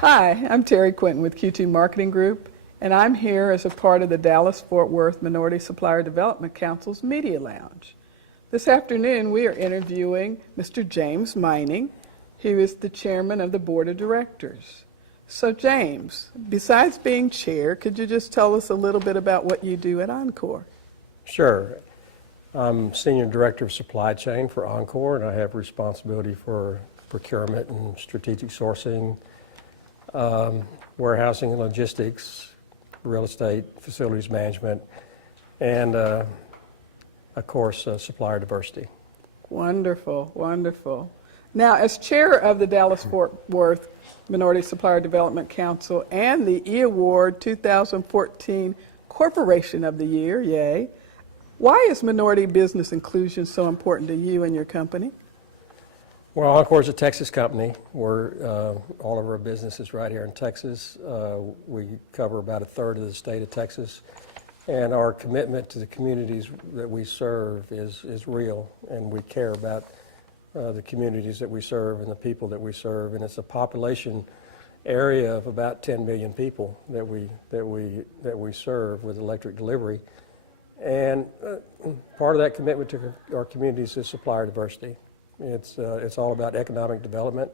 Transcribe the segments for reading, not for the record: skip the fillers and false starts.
Hi, I'm Terry Quinton with Q2 Marketing Group, and I'm here as a part of the Dallas-Fort Worth Minority Supplier Development Council's Media Lounge. This afternoon, we are interviewing Mr. James Mining, who is the chairman of the board of directors. So James, besides being chair, could you just tell us a little bit about what you do at Encore? Sure. I'm Senior Director of Supply Chain for Encore, and I have responsibility for procurement and strategic sourcing, warehousing and logistics, real estate, facilities management, and of course, supplier diversity. Wonderful, wonderful. Now, as chair of the Dallas-Fort Worth Minority Supplier Development Council and the E-Award 2014 Corporation of the Year, yay, why is minority business inclusion so important to you and your company? Well, Encore is a Texas company. All of our business is right here in Texas. We cover about a third of the state of Texas. And our commitment to the communities that we serve is real, and we care about the communities that we serve and the people that we serve. And it's a population area of about 10 million people that we serve with electric delivery. And part of that commitment to our communities is supplier diversity. It's all about economic development.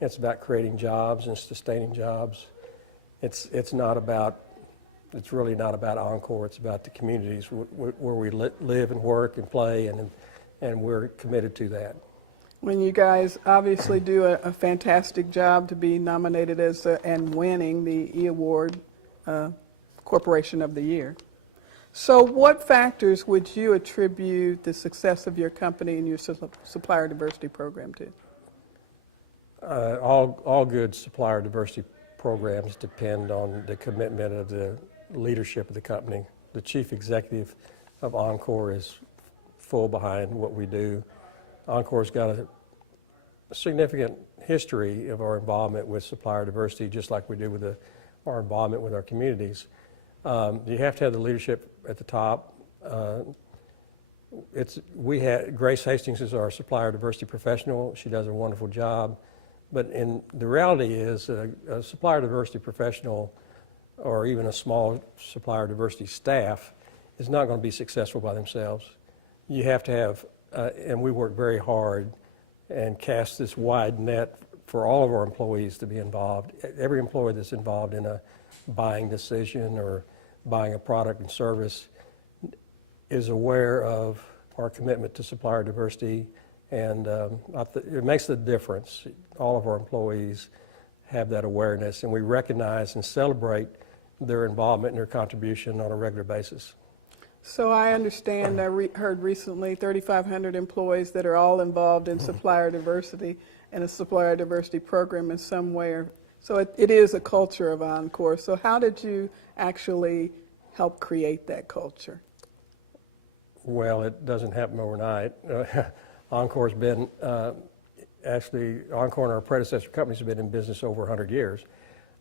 It's about creating jobs and sustaining jobs. It's really not about Encore. It's about the communities where we live and work and play, and we're committed to that. When you guys obviously do a fantastic job to be nominated as and winning the E-Award Corporation of the Year. So what factors would you attribute the success of your company and your supplier diversity program to? All good supplier diversity programs depend on the commitment of the leadership of the company. The chief executive of Encore is full behind what we do. Encore's got a significant history of our involvement with supplier diversity, just like we do with our involvement with our communities. You have to have the leadership at the top. Grace Hastings is our supplier diversity professional. She does a wonderful job. But the reality is a supplier diversity professional or even a small supplier diversity staff is not going to be successful by themselves. You have to have, and we work very hard and cast this wide net for all of our employees to be involved. Every employee that's involved in a buying decision or buying a product and service is aware of our commitment to supplier diversity, and it makes a difference. All of our employees have that awareness, and we recognize and celebrate their involvement and their contribution on a regular basis. So I understand, heard recently 3,500 employees that are all involved in supplier diversity and a supplier diversity program in some way. So it is a culture of Encore. So how did you actually help create that culture? Well, it doesn't happen overnight. Encore's been, Encore and our predecessor companies have been in business over 100 years.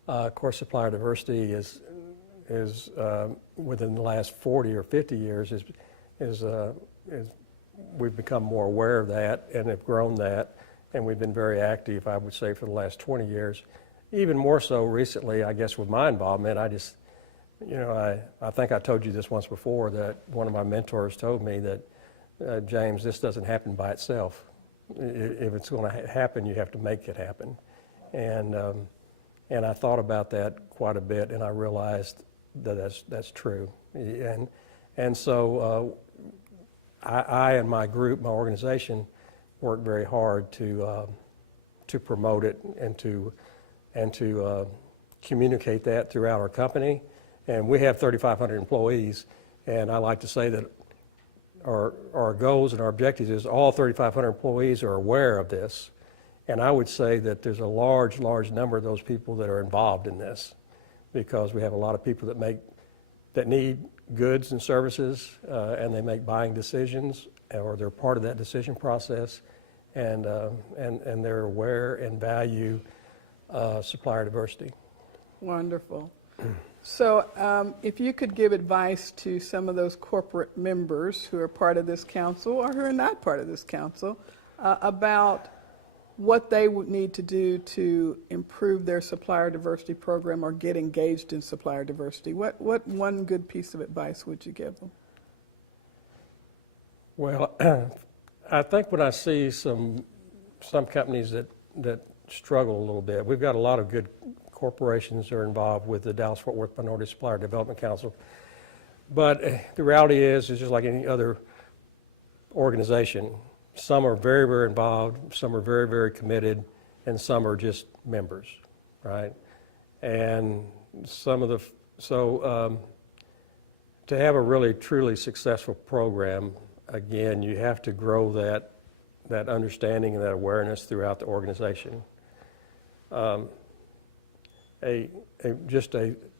Of course, supplier diversity is within the last 40 or 50 years we've become more aware of that and have grown that, and we've been very active, I would say, for the last 20 years. Even more so recently, I guess, with my involvement. I think I told you this once before, that one of my mentors told me that, James, this doesn't happen by itself. If it's going to happen, you have to make it happen. And I thought about that quite a bit, and I realized that that's true. And so I and my group, my organization, work very hard to promote it and to communicate that throughout our company. And we have 3,500 employees, and I like to say that our goals and our objectives is all 3,500 employees are aware of this. And I would say that there's a large number of those people that are involved in this, because we have a lot of people that need goods and services, and they make buying decisions, or they're part of that decision process, and they're aware and value supplier diversity. Wonderful. So if you could give advice to some of those corporate members who are part of this council or who are not part of this council about what they would need to do to improve their supplier diversity program or get engaged in supplier diversity, what one good piece of advice would you give them? Well, I think when I see some companies that struggle a little bit, we've got a lot of good corporations that are involved with the Dallas-Fort Worth Minority Supplier Development Council. But the reality is, it's just like any other organization. Some are very, very involved, some are very, very committed, and some are just members, right? And to have a really, truly successful program, again, you have to grow that understanding and that awareness throughout the organization.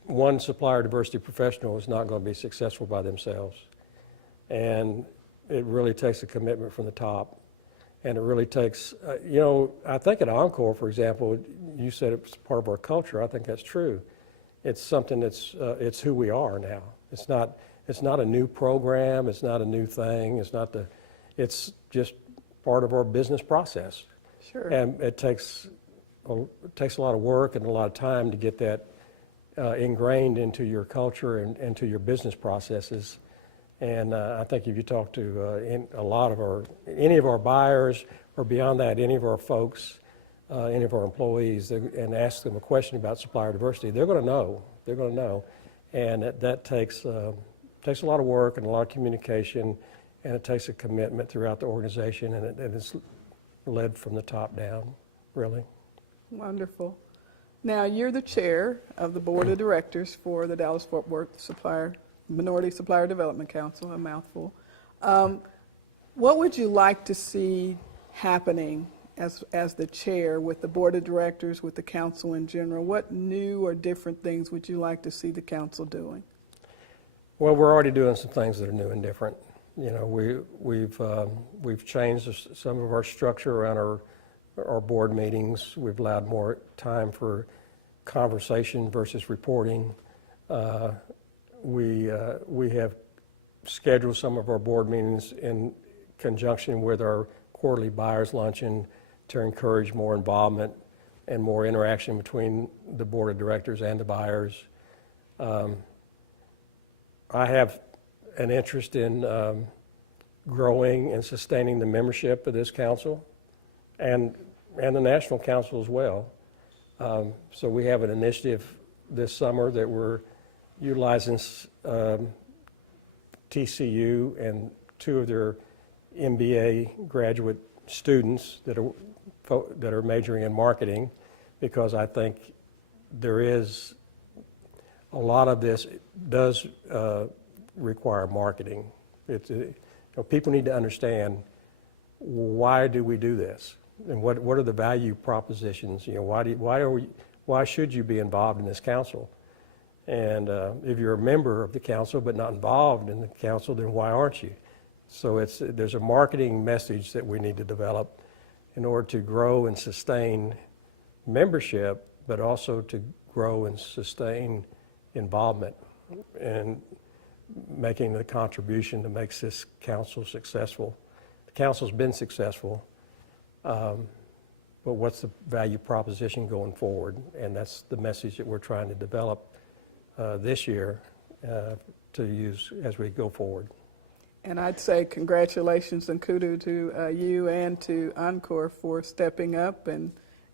One supplier diversity professional is not going to be successful by themselves. And it really takes a commitment from the top. And it really takes, I think at Encore, for example, you said it's part of our culture. I think that's true. It's something it's who we are now. It's not a new program. It's not a new thing. It's just part of our business process. Sure. And it takes a lot of work and a lot of time to get that ingrained into your culture and into your business processes. And I think if you talk to any of our buyers, or beyond that, any of our folks, any of our employees, and ask them a question about supplier diversity, they're going to know. They're going to know. And that takes a lot of work and a lot of communication, and it takes a commitment throughout the organization, and it's led from the top down, really. Wonderful. Now, you're the chair of the board of directors for the Dallas-Fort Worth Minority Supplier Development Council, a mouthful. What would you like to see happening as the chair with the board of directors, with the council in general? What new or different things would you like to see the council doing? Well, we're already doing some things that are new and different. We've changed some of our structure around our board meetings. We've allowed more time for conversation versus reporting. We have scheduled some of our board meetings in conjunction with our quarterly buyers luncheon to encourage more involvement and more interaction between the board of directors and the buyers. I have an interest in growing and sustaining the membership of this council and the National Council as well. So we have an initiative this summer that we're utilizing TCU and two of their MBA graduate students that are majoring in marketing, because I think there is a lot of this does require marketing. People need to understand, why do we do this, and what are the value propositions? Why should you be involved in this council? And if you're a member of the council but not involved in the council, then why aren't you? So there's a marketing message that we need to develop in order to grow and sustain membership, but also to grow and sustain involvement and making the contribution that makes this council successful. The council's been successful, but what's the value proposition going forward? And that's the message that we're trying to develop this year to use as we go forward. And I'd say congratulations and kudos to you and to Encore for stepping up and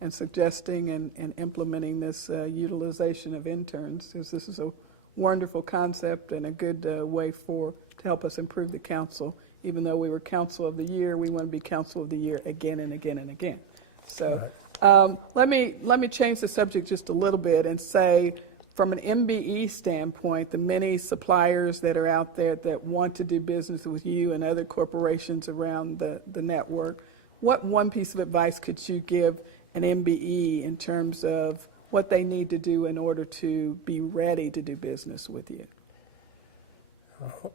suggesting and implementing this utilization of interns, because this is a wonderful concept and a good way to help us improve the council. Even though we were Council of the Year, we want to be Council of the Year again and again and again. So let me change the subject just a little bit and say, from an MBE standpoint, the many suppliers that are out there that want to do business with you and other corporations around the network, what one piece of advice could you give an MBE in terms of what they need to do in order to be ready to do business with you?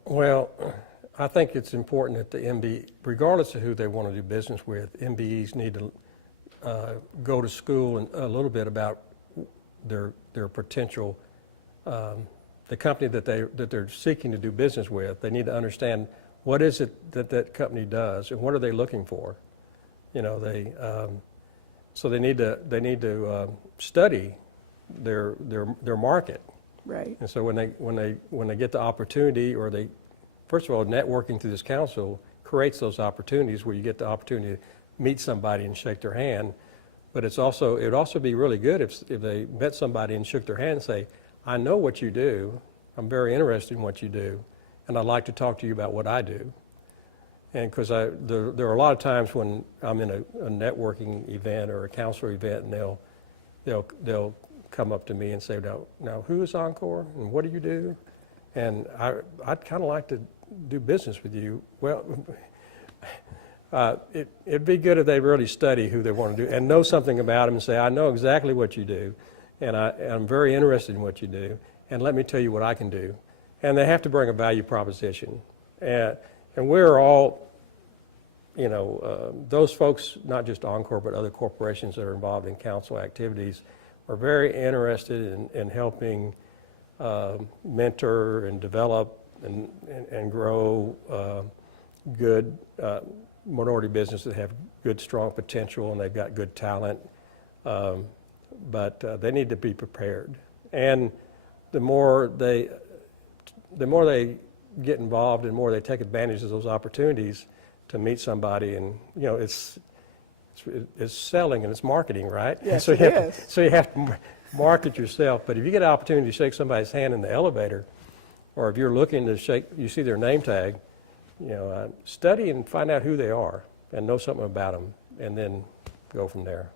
Well, I think it's important that the MBE, regardless of who they want to do business with, MBEs need to go to school a little bit about their potential, the company that they're seeking to do business with. They need to understand what is it that company does and what are they looking for. so they need to study their market. Right. And so when they get the opportunity, or they, first of all, networking through this council creates those opportunities where you get the opportunity to meet somebody and shake their hand. But it would also be really good if they met somebody and shook their hand and say, I know what you do, I'm very interested in what you do, and I'd like to talk to you about what I do. And because there are a lot of times when I'm in a networking event or a council event, and they'll come up to me and say, now who is Encore and what do you do? And I'd kind of like to do business with you. Well, it'd be good if they really study who they want to do and know something about them and say, I know exactly what you do, and I'm very interested in what you do, and let me tell you what I can do. And they have to bring a value proposition. And we're all, those folks, not just Encore, but other corporations that are involved in council activities, are very interested in helping mentor and develop and grow good minority businesses that have good, strong potential, and they've got good talent. But they need to be prepared. And the more they get involved and more they take advantage of those opportunities to meet somebody, and it's selling and it's marketing, right? Yes, so it you have to market yourself. But if you get an opportunity to shake somebody's hand in the elevator, or if you're looking to you see their name tag, study and find out who they are and know something about them, and then go from there.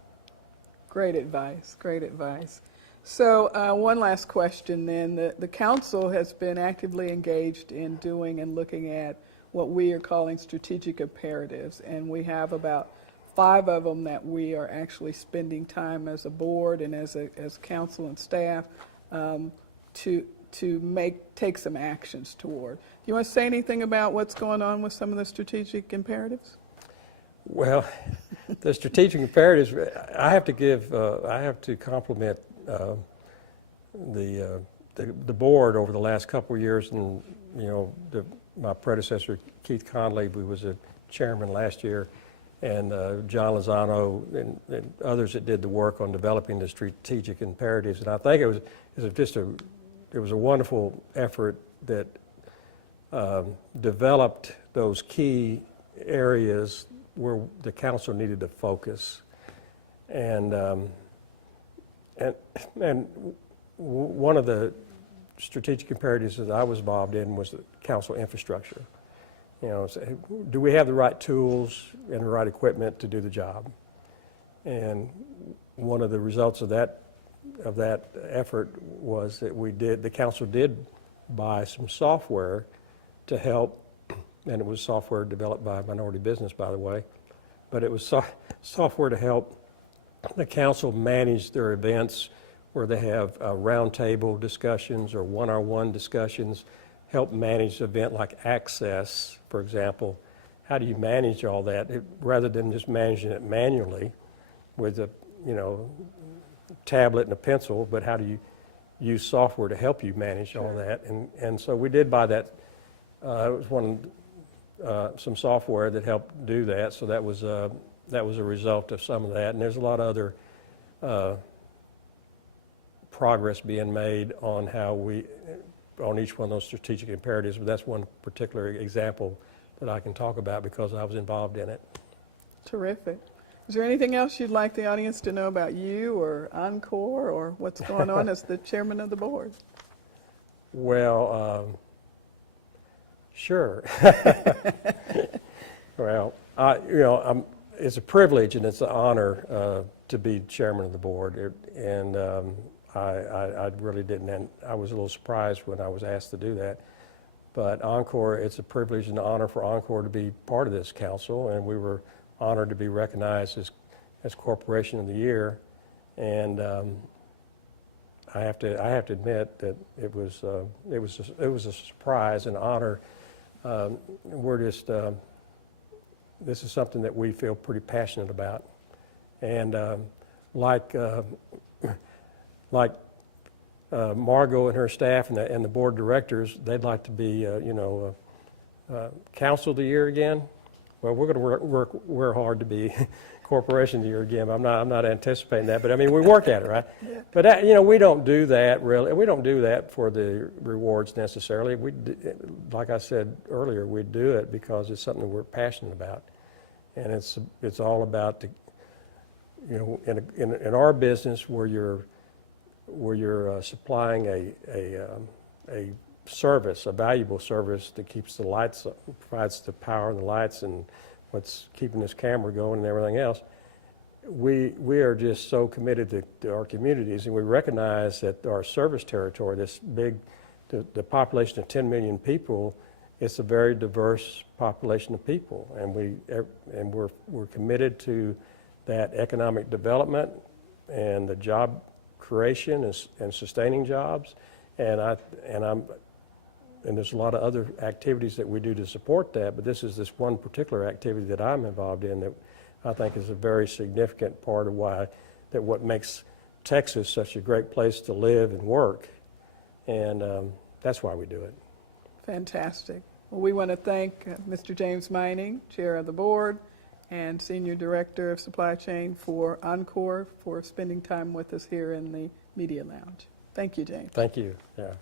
Great advice, great advice. So one last question then. The council has been actively engaged in doing and looking at what we are calling strategic imperatives, and we have about 5 of them that we are actually spending time as a board and as council and staff to take some actions toward. Do you want to say anything about what's going on with some of the strategic imperatives? Well, the strategic imperatives, I have to compliment the board over the last couple of years, and my predecessor Keith Conley, who was a chairman last year, and John Lozano and others that did the work on developing the strategic imperatives. And I think it was a wonderful effort that developed those key areas where the council needed to focus. And one of the strategic imperatives that I was involved in was the council infrastructure. Do we have the right tools and the right equipment to do the job? And one of the results of that effort was that the council did buy some software to help, and it was software developed by a minority business, by the way, but it was software to help the council manage their events where they have roundtable discussions or one-on-one discussions, help manage an event like Access, for example. How do you manage all that rather than just managing it manually with a tablet and a pencil, but how do you use software to help you manage all that? And so we did buy that. It was some software that helped do that. So that was a result of some of that. And there's a lot of other progress being made on on each one of those strategic imperatives, but that's one particular example that I can talk about because I was involved in it. Terrific. Is there anything else you'd like the audience to know about you or Encore or what's going on as the chairman of the board? Well, sure. Well, it's a privilege and it's an honor to be chairman of the board, and I really didn't, and I was a little surprised when I was asked to do that. But Encore, it's a privilege and an honor for Encore to be part of this council, and we were honored to be recognized as Corporation of the Year. And I have to admit that it was a surprise and honor. This is something that we feel pretty passionate about, and like Margot and her staff and the board of directors, they'd like to be, Council of the Year again. Well, we're going to work hard to be corporation here again. I'm not anticipating that, but I mean, we work at it, right? But that, you know, we don't do that really. We don't do that for the rewards necessarily. Like I said earlier, we do it because it's something we're passionate about, and it's all about the, you know, in our business where you're supplying a service, a valuable service that keeps the lights up, provides the power and the lights and what's keeping this camera going and everything else. We are just so committed to our communities, and we recognize that our service territory, this big, the population of 10 million people, it's a very diverse population of people, and we're committed to that economic development and the job creation and sustaining jobs, and there's a lot of other activities that we do to support that, but this is this one particular activity that I'm involved in that I think is a very significant part of what makes Texas such a great place to live and work, and that's why we do it. Fantastic. Well, we want to thank Mr. James Mining, Chair of the Board, and Senior Director of Supply Chain for Encore for spending time with us here in the Media Lounge. Thank you, James. Thank you. Yeah.